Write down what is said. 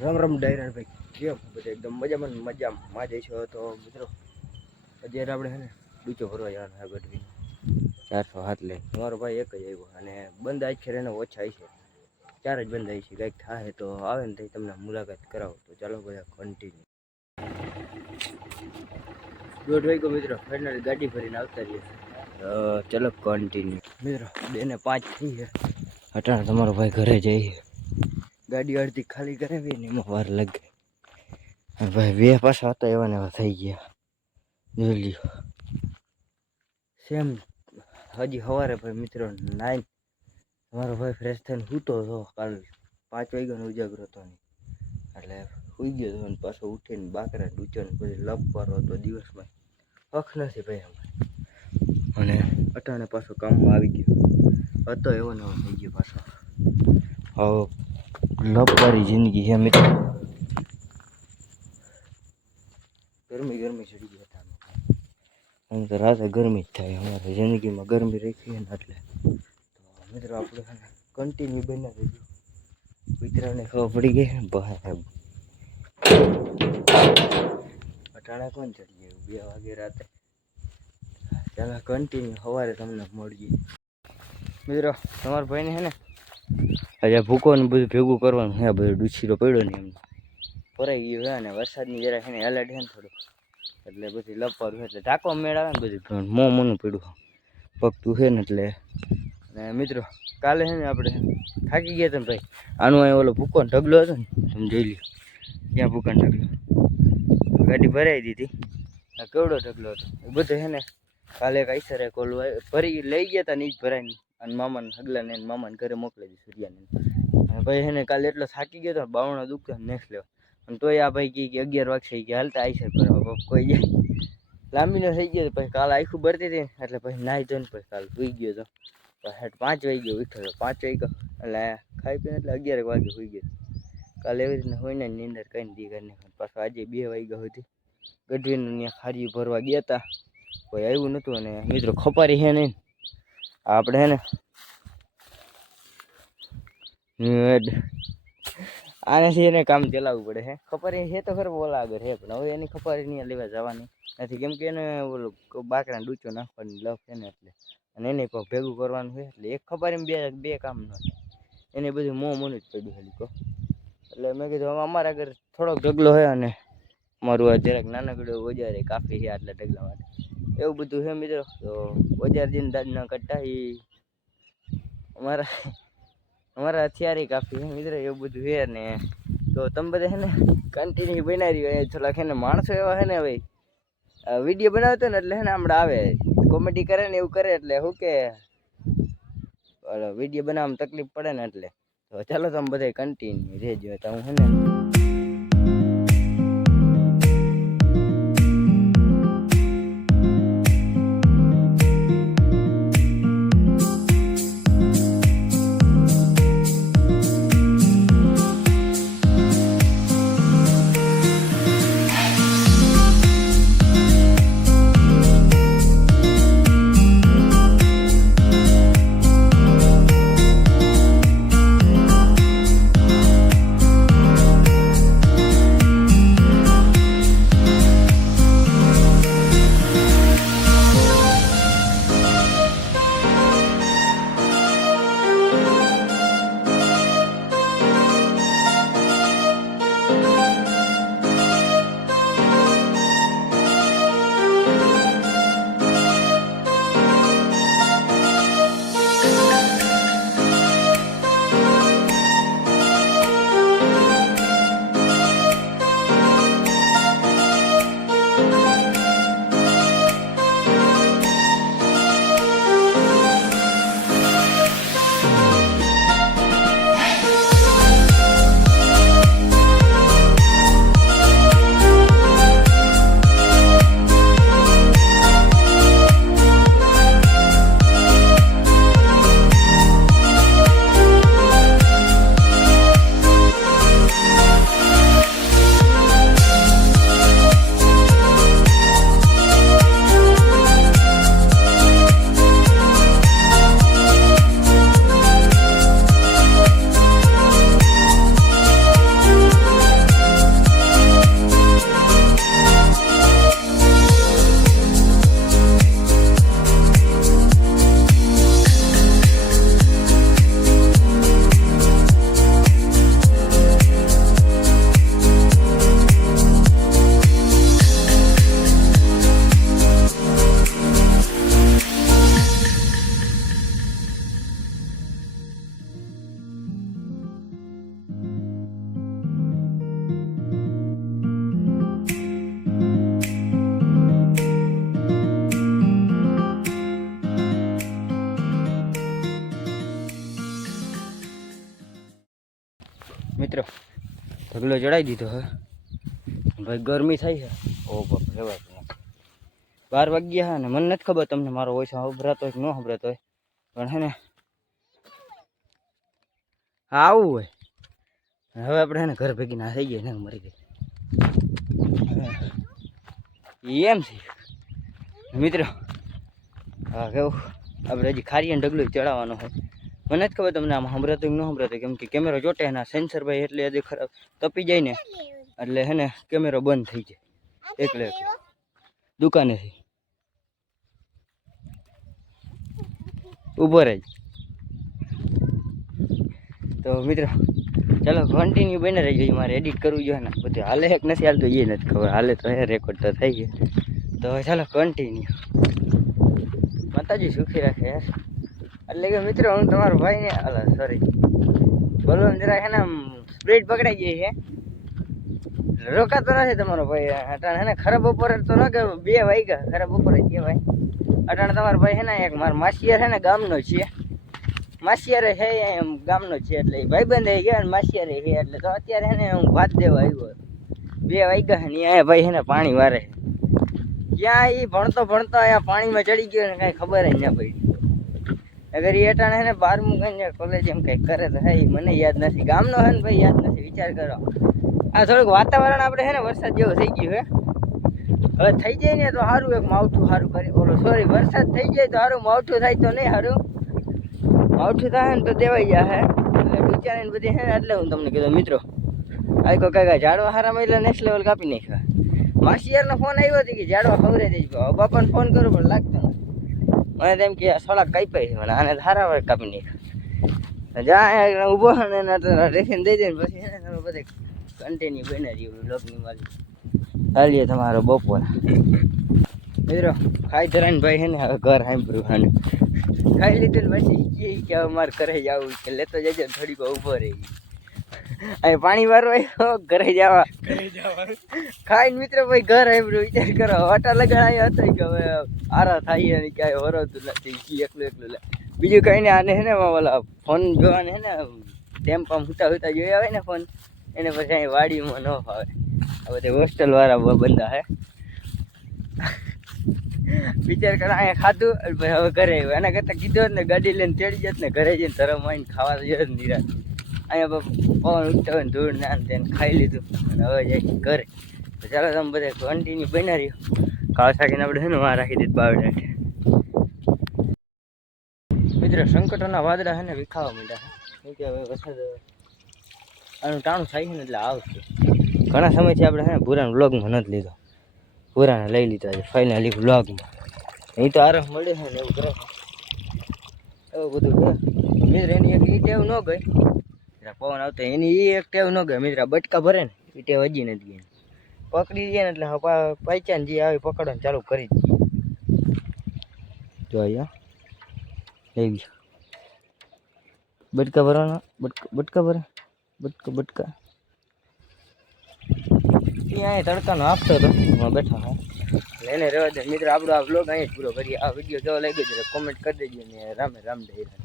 રામ રામ ડાયરા ભાઈ, કેમ બધા એકદમ મજામાં જઈશું. તો મિત્રો અત્યારે આપણે છે ને ડૂચો ભરવા જવાનો છે ગઢવી 407 લઈને. તમારો ભાઈ એક જ આવ્યો અને બંધ આખી એને ઓછા છે, 4 જ બંધ આવી છે. કંઈક થાય તો આવે ને તો તમને મુલાકાત કરાવો. તો ચાલો બધા કન્ટિન્યુ. દોઢ વાગ્યો મિત્રો, ફાઇનલ ગાડી ભરીને આવતા રહીએ. ચલો કન્ટિન્યુ મિત્રો. 2:05 થઈ છે. અટાણે તમારો ભાઈ ઘરે જઈએ. ગાડી અડધી ખાલી કરાવી ને એમાં વાર લાગે. ભાઈ બે પાછા હતા એવા ને એવા થઈ ગયા. જોઈ લ્યો સેમ. હજી સવારે ભાઈ મિત્રો 9 તમારો ભાઈ ફ્રેશ થઈને સૂતો હતો. કાલ 5 વાગ્યાનો ઉજાગરો હતો ને એટલે સુઈ ગયો હતો ને પાછો ઉઠીને બાકરા ડૂચો ને પછી લપવાનો હતો દિવસમાં. હક નથી ભાઈ અમારે. અને અટાણે પાછો કામમાં આવી ગયો હતો એવો ને એવો થઈ ગયો પાછો. હવે લપવારી જિંદગી છે મિત્રો. ગરમી ચડી ગઈ હતા. આમ તો રાતે ગરમી જ થાય અમારે જિંદગીમાં. ગરમી રાખી ને એટલે તો મિત્રો આપણે કન્ટિન્યુ બના રહીશું. કૂતરાને ખબર પડી ગઈ ને બહાર અટાણા કોણ ચડી ગયું 2 વાગે રાતે. ચાલો કન્ટિન્યુ સવારે તમને મળીએ મિત્રો. તમારા ભાઈને છે ને હજી ભૂકો ને બધું ભેગું કરવાનું છે. બધું ડૂચીરો પડ્યો ને એમને ભરાઈ ગયું છે. અને વરસાદની જરા છે ને એલર્ટ છે ને થોડું, એટલે બધી લપવાનું એટલે ઢાંકો મેળ આવે ને બધું મોનું પડ્યું પગતું છે ને એટલે. અને મિત્રો કાલે છે ને આપણે થાકી ગયા હતા ને ભાઈ. આનું અહીં ઓલો ભૂકોનો ઢગલો હતો ને તમે જોઈ લ્યો. ત્યાં ભૂકાનો ઢગલો ગાડી ભરાઈ દીધી. કેવડો ઢગલો હતો એ બધો છે ને. કાલે એક આઈસરે કોલું ભરી લઈ ગયા હતા ને એ જ ભરાઈને અને મામાને હગલાને મામાને ઘરે મોકલી દીધું સૂર્યાને. અને ભાઈ છે ને કાલે એટલો થાકી ગયો હતો, બાવણો દુખતો નેક્સ્ટ લેવલ. અને તોય આ ભાઈ કે 11 વાગે કે હાલતા આઈસર ભરવા કોઈ જાય લાંબીનો થઈ ગયો. પછી કાલે આખું ભરતી હતી એટલે પછી નાહી ધોઈને પછી કાલે સુઈ ગયો હતો. 5 વાગે ઉઠ્યો હતો. 5 વાગે એટલે ખાઈ પીને એટલે 11 વાગે સુઈ ગયો. કાલે એવી રીતના હોય ને નીંદર કઈ દી કરીને પાછું આજે 2 વાગ્યા સુધી ગઢવીનું ત્યાં ખારી ભરવા ગયા હતા. કોઈ આવ્યું નહોતું. અને મિત્રો ખપારી છે નહીં આપણે છે ને આનાથી એને કામ ચલાવવું પડે છે. ખપારી છે તો ખરું ઓલા આગળ છે, પણ હવે એની ખપારી નહીં લેવા જવાની નથી. કેમ કે એને ઓલું બાકરાને ડૂચો નાખવાની લફ છે ને એટલે. અને એને ભેગું કરવાનું છે એટલે એક ખપારીમાં બે કામ ન થાય. એને બધું મોનું જ પડ્યું હલીકો. એટલે મેં કીધું હવે અમારા આગળ થોડોક ઢગલો છે અને અમારું આ જરાક નાનકડું ઓજારે કાફી છે આટલા ઢગલા માટે. એવું બધું છે મિત્રો. તો ઓજાર જઈને દાદ ના કટ્ટા એ અમારા હથિયારી કાફી છે મિત્રો. એવું બધું છે ને. તો તમે બધા છે ને કન્ટિન્યુ બનાવી રહ્યો. થોડાક છે ને માણસો એવા છે ને ભાઈ વિડીયો બનાવતો ને એટલે છે ને હમણાં આવે કોમેડી કરે ને એવું કરે એટલે શું કે વિડીયો બનાવવામાં તકલીફ પડે ને એટલે. તો ચાલો તમે બધા કન્ટિન્યુ રહેજો. તો હું છે ને ઢગલો ચડાવી દીધો હે ભાઈ. ગરમી થાય છે. ઓ બાપ રેવાય 12 વાગ્યા હે ને મને નથી ખબર તમને મારો વોઇસ સંભળાતો હોય કે ન સંભળાતો હોય, પણ હે ને આવું હોય. હવે આપણે હે ને ઘર ભેગી ના થઈ ગયા ને મરી ગઈ એમ છે મિત્રો. હા કેવું આપણે હજી ખારીને ઢગલો ચડાવવાનો હોય. મને જ ખબર તમને આમ સંભળાતું ન સંભળાતું, કેમ કે કેમેરો ચોટે એના સેન્સર ભાઈ એટલે હજી ખરાબ તપી જાય ને એટલે હે ને કેમેરો બંધ થઈ જાય એકલે દુકાનેથી ઊભો રહી. તો મિત્રો ચાલો કન્ટિન્યુ બને રહી ગઈ. મારે એડિટ કરવું જોઈએ ને બધું હાલે એક નથી હાલતું એ નથી ખબર. હાલે તો હે રેકોર્ડ તો થઈ ગયો. તો ચાલો કન્ટિન્યુ. માતાજી સુખી રાખે યાર. એટલે કે મિત્રો હું તમારો ભાઈ ને અલા સોરી બોલો જરા હે ને સ્પીડ પકડાઈ ગઈ છે. રોકાતો નથી તમારો ભાઈ અટાણે હે ને ખરાબ બપોરે તો ન કે 2 વાગ્યા ખરાબ બપોરે જ ભાઈ. અટાણે તમારો ભાઈ હે ને એક મારા માસિયાર હે ને ગામનો છે. માસિયારે છે એમ ગામનો છે એટલે ભાઈબંધ એ ગયા ને માસિયારે છે એટલે તો અત્યારે હે ને હું ભાત દેવા આવ્યો. 2 વાગ્યા છે ને અહીંયા ભાઈ હે ને પાણી વારે. ક્યાં એ ભણતો અહીંયા પાણીમાં ચડી ગયો ને કાંઈ ખબર જ ના પડી. અગર એ અટાણે હે ને 12મું કઈ કોલેજ એમ કંઈક કરે તો હે મને યાદ નથી. ગામનો હે ને ભાઈ યાદ નથી. વિચાર કરો આ થોડુંક વાતાવરણ આપણે હે ને વરસાદ જેવું થઈ ગયું હે. હવે થઈ જાય ને તો સારું એક માવઠું સારું કરી ઓલો સોરી વરસાદ થઈ જાય તો સારું, માવઠું થાય તો નહીં સારું. માવઠું થાય ને તો દેવાઈ જાય હે એટલે વિચારીને બધી હે ને એટલે હું તમને કીધું મિત્રો આ કોઈ કાંઈ ઝાડવા હારા મળેલા નેક્સ્ટ લેવલ કાપી નાખ્યા. માસીયારનો ફોન આવ્યો હતો કે ઝાડવા ખવરે દેજો. બાપાને ફોન કરું પણ લાગતો નથી. મને તેમ કે સોળા કાપાઈ છે મને આને હારા વાર કાપી નાખ્યા. જ્યાં ઊભો ને રેખીને દઈ દે ને પછી હે ને તમે બધે કન્ટિન્યુ બને રહ્યું બ્લોગની મારી ચાલીએ તમારો બપોર. મિત્રો ખાઈ ધરાઈને ભાઈ છે ને હવે ઘર સાંભળ્યું ખાને ખાઈ લીધું ને પછી કે હવે મારે ઘરે જવું કે લેતો જજો થોડીક ઊભો રહી. અહીં પાણી વારવા આવ્યો ઘરે જવા ખાઈને મિત્રો ભાઈ ઘર સાંભળ્યું. વિચાર કરો વાટા લગાડાયો હતો કે હવે આરા થાય ને ક્યાંય હરવતું નથી એકલું લે. બીજું કંઈ ને આને હે ને ઓલા ફોન જોવાને હે ને ટેમ્પામાં હુતા જોયા હોય ને ફોન એને પછી અહીં વાડીમાં ન ફાવે. આ બધા હોસ્ટેલ વાળા બંદા હે. વિચાર કરે અહીંયા ખાધું પછી હવે ઘરે આવ્યું. એના કરતાં કીધું ને ગાડી લઈને તેડી જત ને ઘરે જઈને ધરમ આવીને ખાવા જત નિરાશ. અહીંયા પવન ઉઠતા હોય ને ધૂળ ને આને તેને ખાઈ લીધું અને હવે જાય ઘરે. તો ચાલો તમે બધા કન્ટિન્યુ બના રહ્યો. કાળ શાકીને આપણે છે ને વાં રાખી દીધું બાવડાટે. મિત્રો સંકટોના વાદળા છે ને વિખાવા માંડ્યા છે કે હવે વરસાદ આનું ટાણું થાય છે ને એટલે આવશે. ઘણા સમયથી આપણે છે ને ભૂરાના વ્લોગમાં નથી લીધો. ભૂરાને લઈ લીધા છે ફાઇનલી વ્લોગમાં. અહીં તો આરફ મળે છે ને એવું કરે એવું બધું છે. મિત્ર એની એક ઈ ટેવ ન ગઈ પવન આવતો એની એ એક ટેવ ન ગઈ. મિત્ર બટકા ભરે ને એ ટેવ હજી નથી ગઈ. પકડી ગયા ને એટલે પાચ્યા ને જે આવે પકડવાનું ચાલુ કરી દઈએ. જો અહીંયા લઈ ગયો બટકા ભરવાના બટકા ભરે બટકા અહીંયા તડકાનો આપતો હતો એમાં બેઠો હા એને રહેવા દે. મિત્રો આપણો આ વ્લોગ અહીંયા જ પૂરો કરીએ. આ વિડીયો કેવો લાગ્યો છે કોમેન્ટ કરી દેજો ને રામે રામ દે.